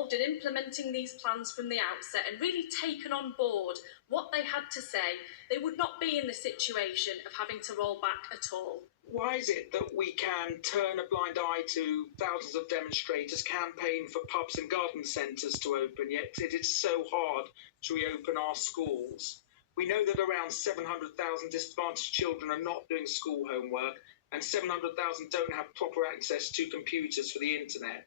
involved in implementing these plans from the outset and really taken on board what they had to say, they would not be in the situation of having to roll back at all. Why is it that we can turn a blind eye to thousands of demonstrators campaign for pubs and garden centres to open, yet it is so hard to reopen our schools? We know that around 700,000 disadvantaged children are not doing school homework, and 700,000 don't have proper access to computers for the internet.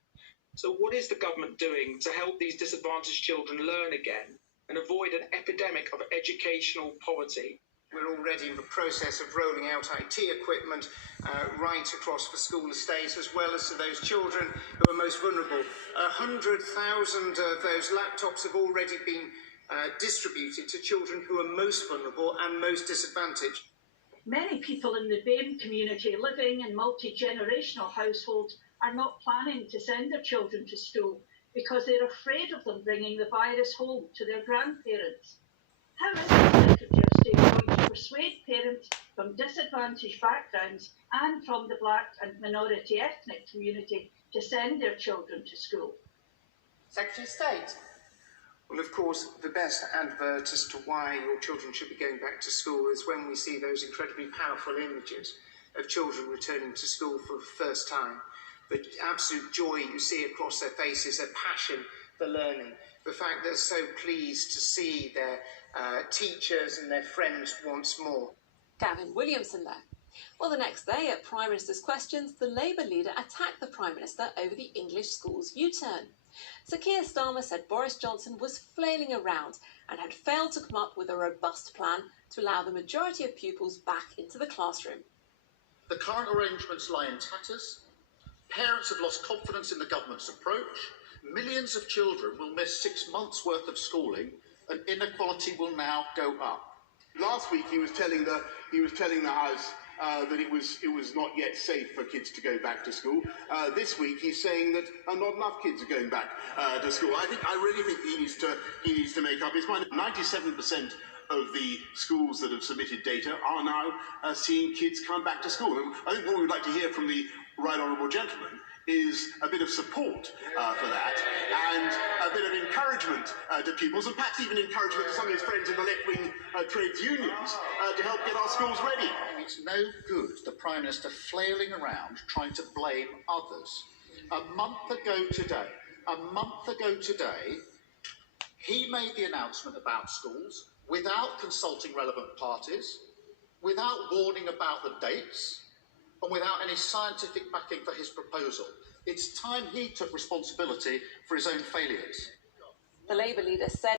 So what is the government doing to help these disadvantaged children learn again and avoid an epidemic of educational poverty? We're already in the process of rolling out IT equipment right across the school estate, as well as to those children who are most vulnerable. 100,000 of those laptops have already been distributed to children who are most vulnerable and most disadvantaged. Many people in the BAME community living in multi-generational households are not planning to send their children to school because they're afraid of them bringing the virus home to their grandparents. How is the Secretary of State going to persuade parents from disadvantaged backgrounds and from the Black and minority ethnic community to send their children to school? Secretary of State. Well, of course, the best advert as to why your children should be going back to school is when we see those incredibly powerful images of children returning to school for the first time. The absolute joy you see across their faces, their passion for learning, the fact they're so pleased to see their teachers and their friends once more. Gavin Williamson there. Well, the next day at Prime Minister's Questions, the Labour leader attacked the Prime Minister over the English schools U-turn. Sir Keir Starmer said Boris Johnson was flailing around and had failed to come up with a robust plan to allow the majority of pupils back into the classroom. The current arrangements lie in tatters. Parents have lost confidence in the government's approach. Millions of children will miss 6 months' worth of schooling, and inequality will now go up. Last week he was telling the House that it was not yet safe for kids to go back to school. This week he's saying that not enough kids are going back to school. I really think he needs to make up his mind. 97% of the schools that have submitted data are now seeing kids come back to school. And I think what we'd like to hear from the Right Honourable Gentleman is a bit of support for that, and a bit of encouragement to pupils, and perhaps even encouragement to some of his friends in the left-wing trades unions to help get our schools ready. It's no good the Prime Minister flailing around trying to blame others. A month ago today, he made the announcement about schools without consulting relevant parties, without warning about the dates, and without any scientific backing for his proposal. It's time he took responsibility for his own failures. The Labour leader said